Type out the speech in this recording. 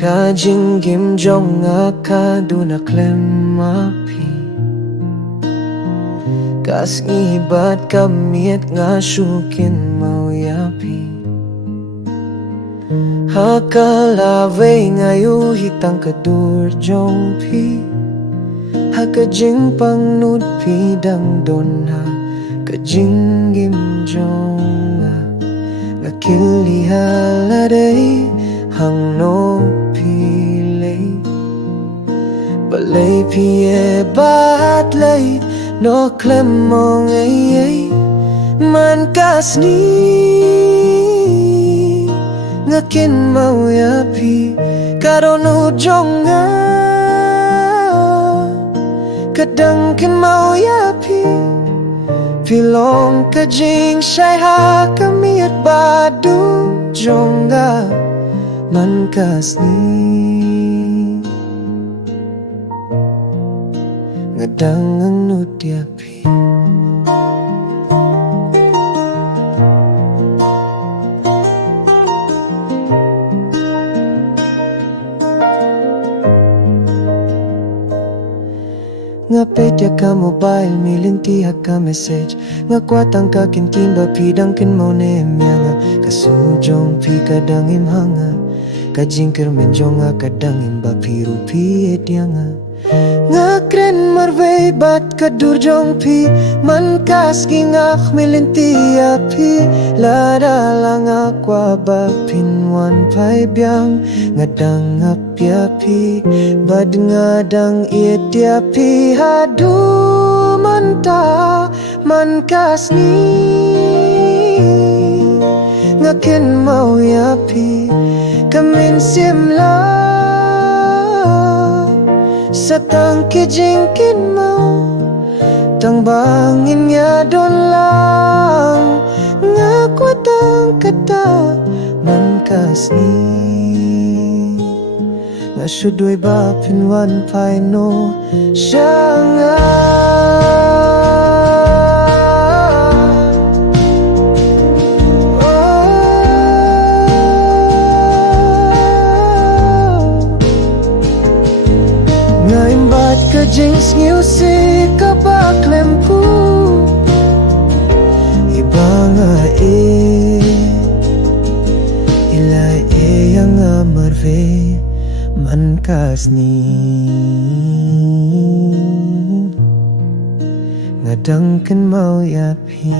Kajinggim jong akaduna klemapi Kas ngibat kamiet ngasukin mau yapi Hakalave ngayu hitang kedur jong pi Hakajing pangnut pidang donha Kajinggim jong ngakili haladay hang no pilay Balay piye batlay no klemong ay man kasni ngakin mau yapi karon ujong nga kadang kin mau yapi pilong kajing syai ha kami at badu jongga man kasni ngadang ang nutyapi Nga pedya ka mobile, milinti ka message Nga kwatang ka kintimba, pidang kin mo nemya nga Kasujong pi kadang imhanga Kajingkir menjong nga kadang imba piru pi edya nga Nga kren marvey bat kadurjong pi Man kaski ngak milinti api Lada lang akwa ba pinwan pay biyang Ngadang apyapi Bad ngadang idyapi Hadu manta man kasni Ngakin mau yapi Kamin simla Satang kijingkin mo Tang bangin niya don lang Ngakwatang kata man kasni Nga syudoy ba pinwan pay no siya nga Kajings music kabaklem ko Iba nga Ilay yang amarve Man kasni Ngadang kan mau yapi